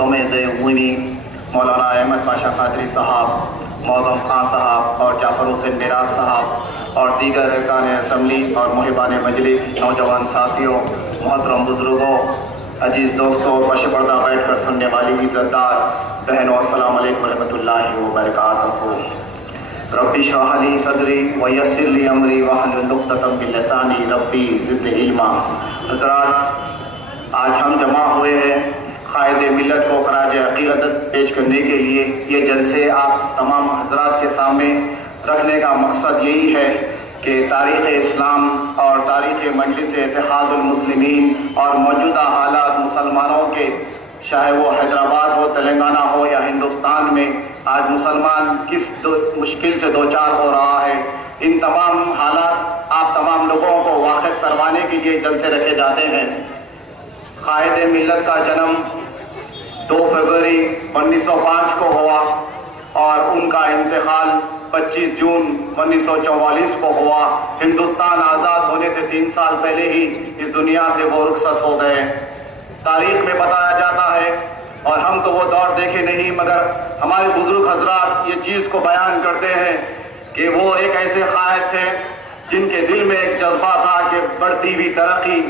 معظم عمومی مولانا احمد پاشا قادری صاحب، معظم خان صاحب اور جعفر حسین میراث صاحب اور دیگر ارکان اسمبلی اور محبان مجلس، نوجوان ساتھیوں، محترم بزرگوں، عزیز دوستوں اور پش پردہ بیٹھ کر سننے والی عزت دار بہنوں، السلام علیکم ورحمۃ اللہ وبرکاتہ۔ رب اشرح لی صدری ویسر لی امری واحلل عقدۃ من لسانی ربی زدنی علما۔ حضرات، آج ہم جمع ہوئے ہیں قائد ملت کو خراج عقیدت پیش کرنے کے لیے۔ یہ جلسے آپ تمام حضرات کے سامنے رکھنے کا مقصد یہی ہے کہ تاریخ اسلام اور تاریخ مجلس اتحاد المسلمین اور موجودہ حالات مسلمانوں کے، چاہے وہ حیدرآباد ہو، تلنگانہ ہو یا ہندوستان میں، آج مسلمان کس مشکل سے دوچار ہو رہا ہے، ان تمام حالات آپ تمام لوگوں کو واقف کروانے کے لیے جلسے رکھے جاتے ہیں۔ قائد ملت کا جنم 2 فروری 1905 کو ہوا اور ان کا انتقال 25 جون 1944 کو ہوا۔ ہندوستان آزاد ہونے سے 3 سال پہلے ہی اس دنیا سے وہ رخصت ہو گئے۔ تاریخ میں بتایا جاتا ہے، اور ہم تو وہ دور دیکھے نہیں، مگر ہمارے بزرگ حضرات یہ چیز کو بیان کرتے ہیں کہ وہ ایک ایسے قائد تھے جن کے دل میں ایک جذبہ تھا کہ بڑھتی ہوئی ترقی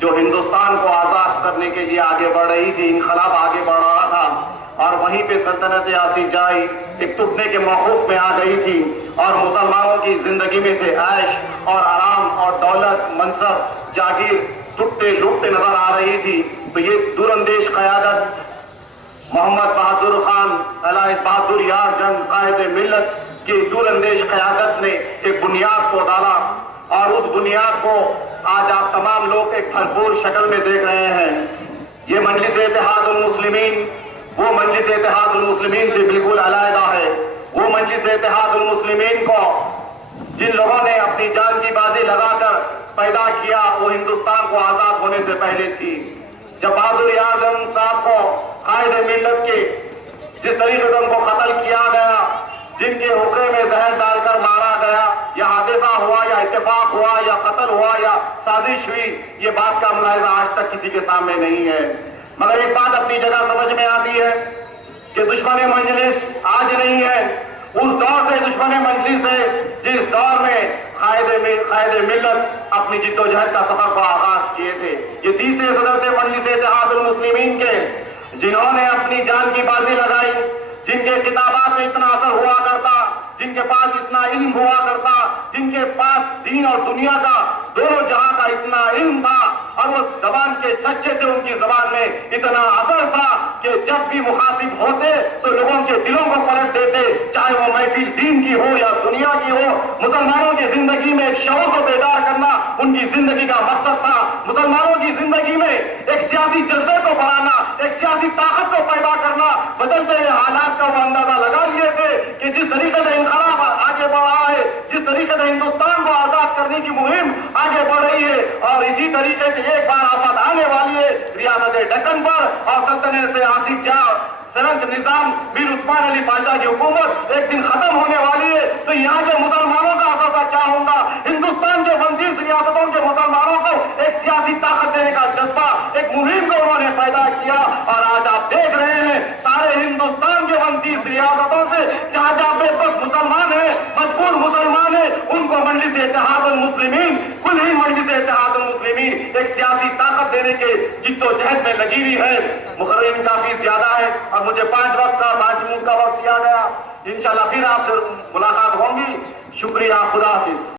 جو ہندوستان کو آزاد کرنے کے لیے آگے بڑھ رہی تھی، انقلاب آگے بڑھ رہا تھا، اور وہیں پہ سلطنت عاصی جائی ایک ٹوٹنے کے موقف میں آ گئی تھی، اور مسلمانوں کی زندگی میں سے عیش اور آرام اور دولت، منصب، جاگیر ٹوٹتے لوٹتے نظر آ رہی تھی۔ تو یہ دور اندیش قیادت محمد بہادر خان علیہ بہادر یار جنگ قائد ملت کی دور اندیش قیادت نے ایک بنیاد کو ڈالا، اور اس بنیاد کو آج آپ تمام لوگ ایک بھرپور شکل میں دیکھ رہے ہیں۔ یہ مجلس اتحاد المسلمین وہ مجلس اتحاد المسلمین سے بالکل علیحدہ ہے۔ وہ مجلس اتحاد المسلمین کو جن لوگوں نے اپنی جان کی بازی لگا کر پیدا کیا، وہ ہندوستان کو آزاد ہونے سے پہلے تھی۔ جب بہادر یار جنگ صاحب کو قائد ملت کے جس طریقے سے ان کو قتل کیا گیا، جن کے حقرے میں زہر ڈال کر مارا گیا، یا حادثہ ہوا یا اتفاق ہوا یا قتل ہوا یا سازش ہوئی، یہ بات کا ملاحظہ آج تک کسی کے سامنے نہیں ہے۔ مگر ایک بات اپنی جگہ سمجھ میں آتی ہے کہ دشمن مجلس آج نہیں ہے، اس دور سے دشمن مجلس ہے جس دور میں قائد ملت اپنی جد و جہد کا سفر کو آغاز کیے تھے۔ یہ تیسرے صدر تھے مجلس اتحاد المسلمین کے، جنہوں نے اپنی جان کی بازی لگائی، جن کے کتابات میں اتنا اثر ہوا کرتا، جن کے پاس اتنا علم ہوا کرتا، جن کے پاس دین اور دنیا کا دونوں جہاں کا اتنا علم تھا، اور وہ زبان کے سچے تھے، ان کی زبان میں اتنا اثر تھا کہ جب بھی مخاطب ہوتے تو لوگوں کے دلوں کو پلٹ دیتے، چاہے وہ محفل دین کی ہو یا دنیا کی ہو۔ مسلمانوں کی زندگی میں ایک شعور کو بیدار کرنا ان کی زندگی کا مقصد تھا۔ مسلمانوں کی زندگی میں ایک سیاسی جذبے کو بڑھانا، ایک سیاسی طاقت کو پیدا کرنا۔ بدلتے ہوئے حالات کا وہ اندازہ لگا لیے تھے کہ جس طریقے سے انقلاب آگے بڑھ رہا ہے، جس طریقے سے ہندوستان کو آزاد کرنے کی مہم آگے بڑھ رہی ہے، اور اسی طریقے سے ایک بار آفت آنے والی ہے ریاست ڈکن پر، اور سلطنت سے آصف جاہ سرنگ نظام میر عثمان علی پاشا کی حکومت ایک دن ختم ہونے والی ہے۔ تو یہاں کے مسلمانوں کا اثاثہ کیا ہوگا؟ ہندوستان کے 29 ریاستوں کے مسلمانوں کو ایک سیاسی طاقت دینے کا جذبہ، ایک مہم کو انہوں نے پیدا کیا، اور آج آپ دیکھ رہے ہیں سارے ہندوستان کے 29 ریاستوں سے جہاں جہاں بے بس مسلمان ہیں، مجبور مسلمان ہیں، ان کو مجلس اتحاد المسلمین، کل ہی مجلس اتحاد المسلمین ایک سیاسی طاقت دینے کے جد و جہد میں لگی ہوئی ہے۔ مقررین کافی زیادہ ہے، اور مجھے 5 منٹ کا وقت دیا گیا۔ انشاءاللہ پھر آپ سے ملاقات ہوں گی۔ شکریہ، خدا حافظ۔